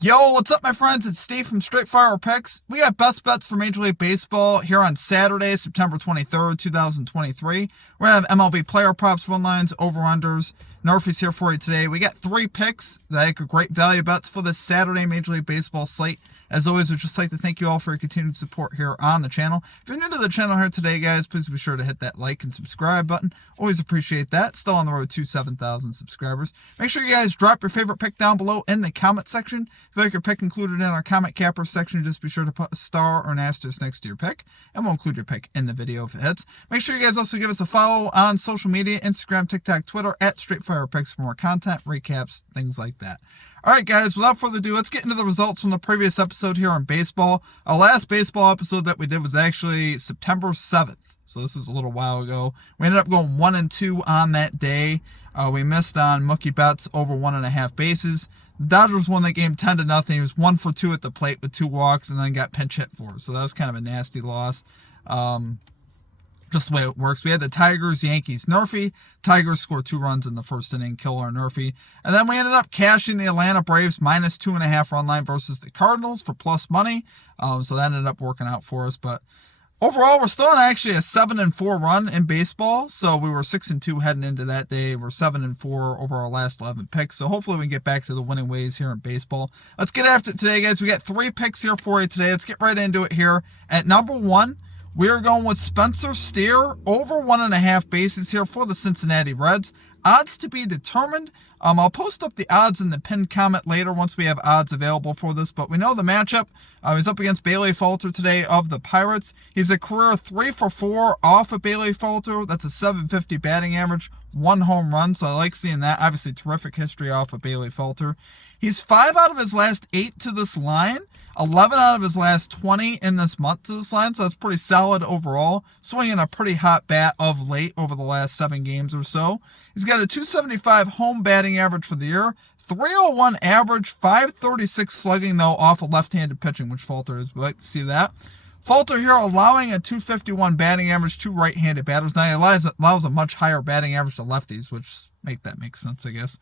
Yo, what's up, my friends? It's Steve from Straight Fire Picks. We got best bets for Major League Baseball here on Saturday, September 23rd, 2023. We're going to have MLB player props, run lines, over-unders. Nerfy's here for you today. We got 3 picks that are great value bets for this Saturday Major League Baseball slate. As always, we'd just like to thank you all for your continued support here on the channel. If you're new to the channel here today, guys, please be sure to hit that like and subscribe button. Always appreciate that. Still on the road to 7,000 subscribers. Make sure you guys drop your favorite pick down below in the comment section. If you like your pick included in our comment capper section, just be sure to put a star or an asterisk next to your pick, and we'll include your pick in the video if it hits. Make sure you guys also give us a follow on social media, Instagram, TikTok, Twitter, at StraightFirePicks for more content, recaps, things like that. All right, guys, without further ado, let's get into the results from the previous episode here on baseball. Our last baseball episode that we did was actually September 7th, so this was a little while ago. We ended up going 1-2 on that day. We missed on Mookie Betts over 1.5 bases. The Dodgers won that game 10-0. He was 1 for 2 at the plate with 2 walks and then got pinch hit for. So that was kind of a nasty loss. Just the way it works. We had the Tigers-Yankees Nerfy. Tigers scored 2 runs in the first inning, kill our Nerfy. And then we ended up cashing the Atlanta Braves minus 2.5 run line versus the Cardinals for plus money. So that ended up working out for us. But overall, we're still on actually a 7-4 run in baseball. So we were 6-2 heading into that day. We're 7-4 over our last 11 picks. So hopefully we can get back to the winning ways here in baseball. Let's get after it today, guys. We got 3 picks here for you today. Let's get right into it here. At number 1, we are going with Spencer Steer over 1.5 bases here for the Cincinnati Reds. Odds to be determined. I'll post up the odds in the pinned comment later once we have odds available for this, but we know the matchup. He's up against Bailey Falter today of the Pirates. He's a career 3 for 4 off of Bailey Falter. That's a 750 batting average, 1 home run, so I like seeing that. Obviously, terrific history off of Bailey Falter. He's 5 out of his last 8 to this line. 11 out of his last 20 in this month to this line, so that's pretty solid overall. Swinging a pretty hot bat of late over the last 7 games or so. He's got a 275 home batting average for the year, 301 average, 536 slugging, though, off of left-handed pitching, which Falter is. We like to see that. Falter here allowing a 251 batting average to right-handed batters. Now, he allows a much higher batting average to lefties, which makes sense, I guess.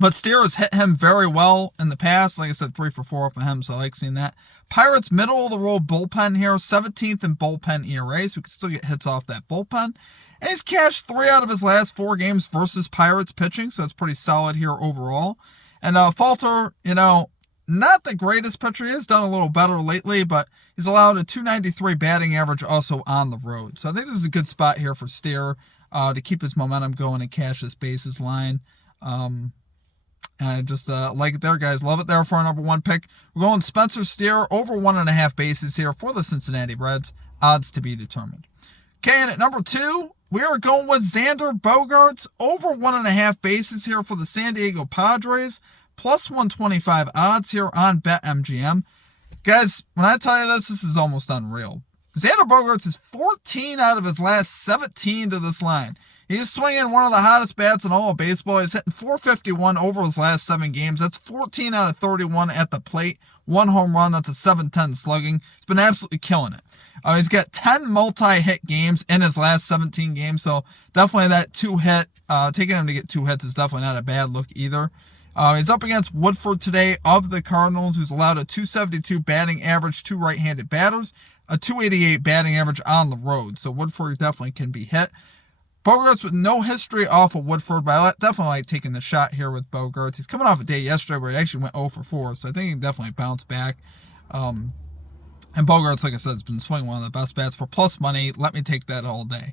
But Steer has hit him very well in the past. Like I said, 3 for 4 off of him, so I like seeing that. Pirates middle-of-the-road bullpen here, 17th in bullpen ERA, so we can still get hits off that bullpen. And he's cashed 3 out of his last 4 games versus Pirates pitching, so that's pretty solid here overall. And Falter, not the greatest pitcher. He has done a little better lately, but he's allowed a 293 batting average also on the road. So I think this is a good spot here for Steer to keep his momentum going and cash his bases line. I just like it there, guys. Love it there for our number 1 pick. We're going Spencer Steer over 1.5 bases here for the Cincinnati Reds. Odds to be determined. Okay, and at number 2, we are going with Xander Bogaerts over 1.5 bases here for the San Diego Padres. Plus 125 odds here on BetMGM. Guys, when I tell you this is almost unreal. Xander Bogaerts is 14 out of his last 17 to this line. He's swinging one of the hottest bats in all of baseball. He's hitting 451 over his last 7 games. That's 14 out of 31 at the plate. 1 home run. That's a 710 slugging. He's been absolutely killing it. He's got 10 multi-hit games in his last 17 games. So definitely that 2-hit, taking him to get 2 hits is definitely not a bad look either. He's up against Woodford today of the Cardinals, who's allowed a 272 batting average to right-handed batters, a 288 batting average on the road. So Woodford definitely can be hit. Bogaerts with no history off of Woodford, but I definitely like taking the shot here with Bogaerts. He's coming off a day yesterday where he actually went 0 for 4, so I think he can definitely bounce back. And Bogaerts, like I said, has been swinging one of the best bats for plus money. Let me take that all day.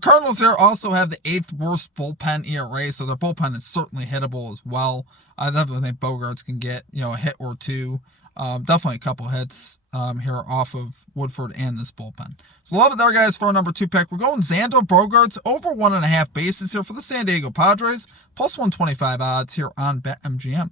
Cardinals here also have the 8th worst bullpen ERA, so their bullpen is certainly hittable as well. I definitely think Bogaerts can get a hit or 2. Definitely a couple hits here off of Woodford and this bullpen. So love it there, guys, for our number 2 pick. We're going Xander Bogaerts over 1.5 bases here for the San Diego Padres. Plus 125 odds here on BetMGM.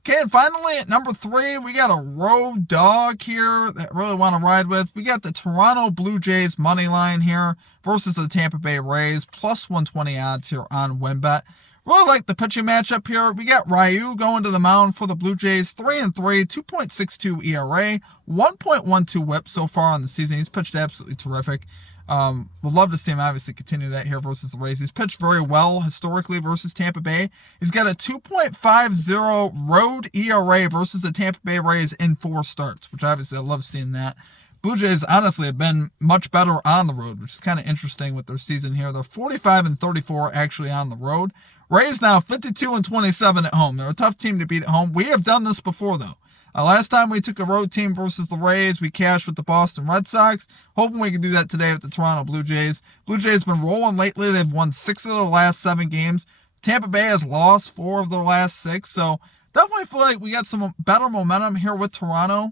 Okay, and finally at number 3, we got a road dog here that I really want to ride with. We got the Toronto Blue Jays money line here versus the Tampa Bay Rays. Plus 120 odds here on WinBet. Really like the pitching matchup here. We got Ryu going to the mound for the Blue Jays. 3-3, 2.62 ERA, 1.12 whip so far on the season. He's pitched absolutely terrific. Would love to see him obviously continue that here versus the Rays. He's pitched very well historically versus Tampa Bay. He's got a 2.50 road ERA versus the Tampa Bay Rays in 4 starts, which obviously I love seeing that. Blue Jays honestly have been much better on the road, which is kind of interesting with their season here. They're 45-34 actually on the road. Rays now 52-27 at home. They're a tough team to beat at home. We have done this before though. Last time we took a road team versus the Rays, we cashed with the Boston Red Sox. Hoping we can do that today with the Toronto Blue Jays. Blue Jays been rolling lately. They've won 6 of the last 7 games. Tampa Bay has lost 4 of the last 6. So definitely feel like we got some better momentum here with Toronto.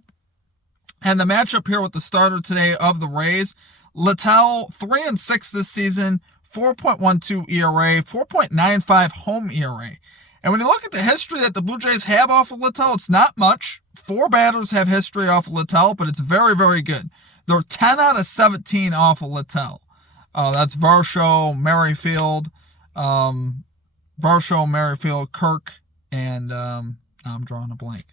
And the matchup here with the starter today of the Rays, Littell, 3-6 this season, 4.12 ERA, 4.95 home ERA. And when you look at the history that the Blue Jays have off of Littell, it's not much. 4 batters have history off of Littell, but it's very, very good. They're 10 out of 17 off of Littell. That's Varsho, Merrifield, Kirk, and I'm drawing a blank.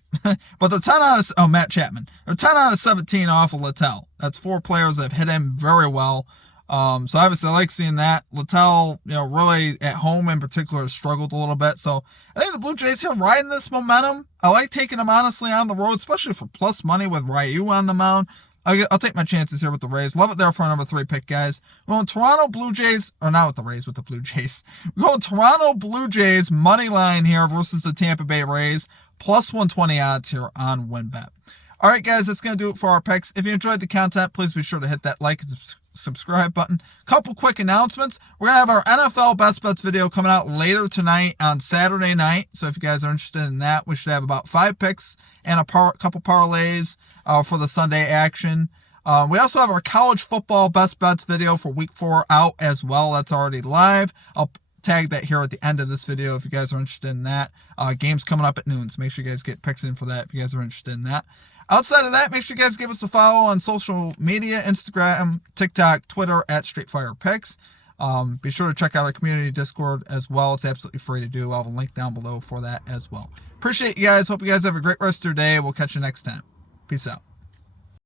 But they're 10 out of Matt Chapman. They're 10 out of 17 off of Littell. That's 4 players that have hit him very well. So obviously I like seeing that. Littell, really at home in particular has struggled a little bit. So I think the Blue Jays here riding this momentum. I like taking them honestly on the road, especially for plus money with Ryu on the mound. I'll take my chances here with the Rays. Love it there for a number 3 pick, guys. We're going Toronto Blue Jays, or not with the Rays, with the Blue Jays. We're going Toronto Blue Jays money line here versus the Tampa Bay Rays. Plus 120 odds here on WinBet. All right, guys, that's going to do it for our picks. If you enjoyed the content, please be sure to hit that like and subscribe button. Couple quick announcements. We're going to have our NFL Best Bets video coming out later tonight on Saturday night. So if you guys are interested in that, we should have about 5 picks and a couple parlays for the Sunday action. We also have our college football Best Bets video for week 4 out as well. That's already live. I'll tag that here at the end of this video if you guys are interested in that. Game's coming up at noon, so make sure you guys get picks in for that if you guys are interested in that. Outside of that, make sure you guys give us a follow on social media, Instagram, TikTok, Twitter, at StreetFirePicks. Be sure to check out our community Discord as well. It's absolutely free to do. I'll have a link down below for that as well. Appreciate you guys. Hope you guys have a great rest of your day. We'll catch you next time. Peace out.